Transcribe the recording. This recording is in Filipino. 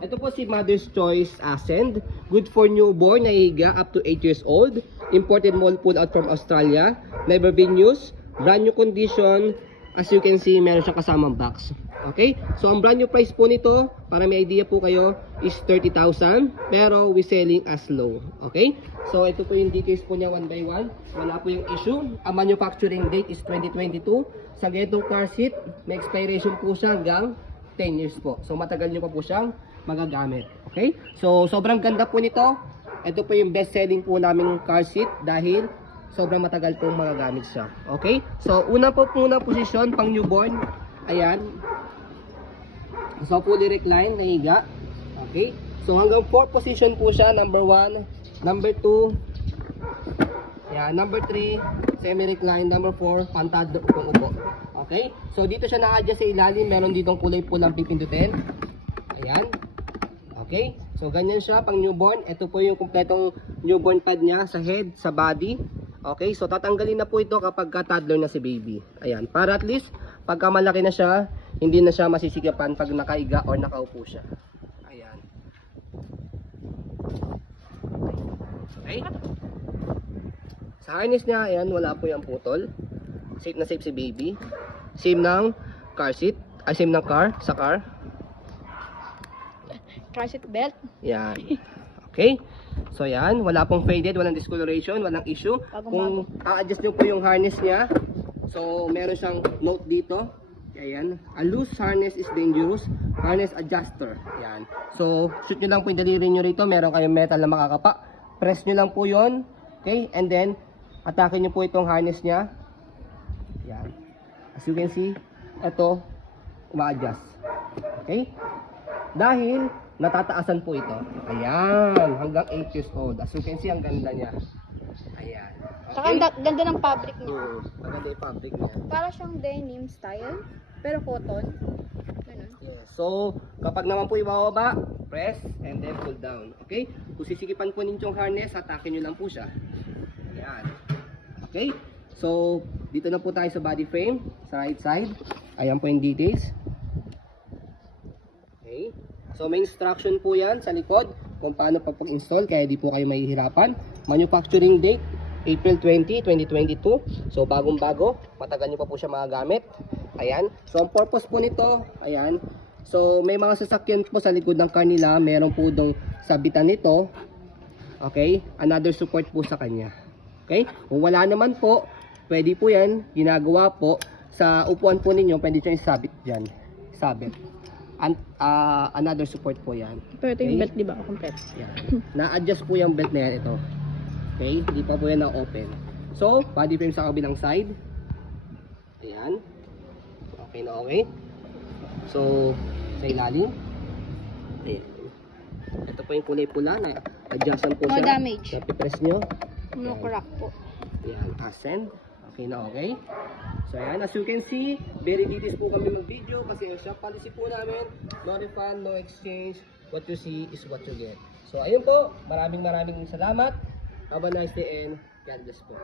Ito po si Mother's Choice Ascend. Good for newborn na higa up to 8 years old. Imported mole pull out from Australia. Never been used. Brand new condition. As you can see, meron siyang kasamang box. Okay? So, ang brand new price po nito, para may idea po kayo, is 30,000. Pero, we selling as low. Okay? So, ito po yung details po niya one by one. Wala po yung issue. Ang manufacturing date is 2022. Sa ganitong car seat, may expiration po siya hanggang 10 years po. So, matagal nyo pa po siyang magagamit. Okay? So, sobrang ganda po nito. Ito po yung best selling po naming car seat dahil sobrang matagal pong magagamit siya. Okay? So, una po posisyon, pang newborn. Ayan. So, fully recline, nahiga. Okay? So, hanggang 4 position po siya. Number 1, number 2, ayan, number 3, semi-recline, number 4, pantado, upong-upo. Okay? So, dito siya na-adjust sa ilalim. Meron ditong kulay pulang pipindutin. Ayan. Okay? So, ganyan siya pang newborn. Ito po yung kumpletong newborn pad niya sa head, sa body. Okay? So, tatanggalin na po ito kapag toddler na si baby. Ayan. Para at least, pagka malaki na siya, hindi na siya masisigapan pag nakaiga or nakaupo siya. Ayan. Okay? Sa harness niya, ayan, wala po yung putol. Safe na safe si baby. Same ng car seat. Ay, same ng car, sa car. Car seat belt. Yan. Okay? So yan, wala pong faded, walang discoloration, walang issue. Kung a-adjust nyo po yung harness niya, so meron siyang note dito. Ayan. A loose harness is dangerous. Harness adjuster. Ayan. So, shoot nyo lang po yung daliri nyo rito. Meron kayong metal na makakapa. Press nyo lang po yon. Okay? And then, atake nyo po itong harness niya. Ayan. As you can see, ito, uma-adjust. Okay? Dahil, natataasan po ito. Ayan. Hanggang 8 years old. As you can see, ang ganda niya. Ayan. Okay? Saka ang ganda ng fabric niya. Maganda yung fabric niya. Para siyang denim style, pero cotton. Ganun. Yes. So, kapag naman po ibababa, press and then pull down. Okay? Kung sisikipan po ninyo yung harness, atakin nyo lang po siya. Ayan. Okay? So, dito na po tayo sa body frame, sa right side. Ayan po yung details. Okay? So, may instruction po yan sa likod kung paano pag-install, kaya di po kayo mahihirapan. Manufacturing date, April 20, 2022. So, bagong-bago. Matagal nyo pa po siya magagamit. Ayan. So, ang purpose po nito, ayan. So, may mga sasakyan po sa likod ng car nila. Meron po dong sabitan nito. Okay? Another support po sa kanya. Okay? Kung wala naman po, pwede po yan. Ginagawa po sa upuan po ninyo. Pwede siya isabit dyan. Sabit. Another support po yan. Pero ito yung belt, di ba? Complete. Yan. Na-adjust po yung belt na yan. Ito. Okay? Hindi pa po yan na-open. So, body frame sa kabilang side. Ayan. Okay na okay. So, sa ilalim. Ayan. Ito po yung kulay pula na adjustan po No siya. damage. Napipress nyo. No crack po. Ayan. Ascend. Okay na okay. So, ayan. As you can see, very details po kami mag-video kasi yung shop policy po namin, no refund, no exchange. What you see is what you get. So, ayun po. Maraming salamat. Have a nice day and God bless po.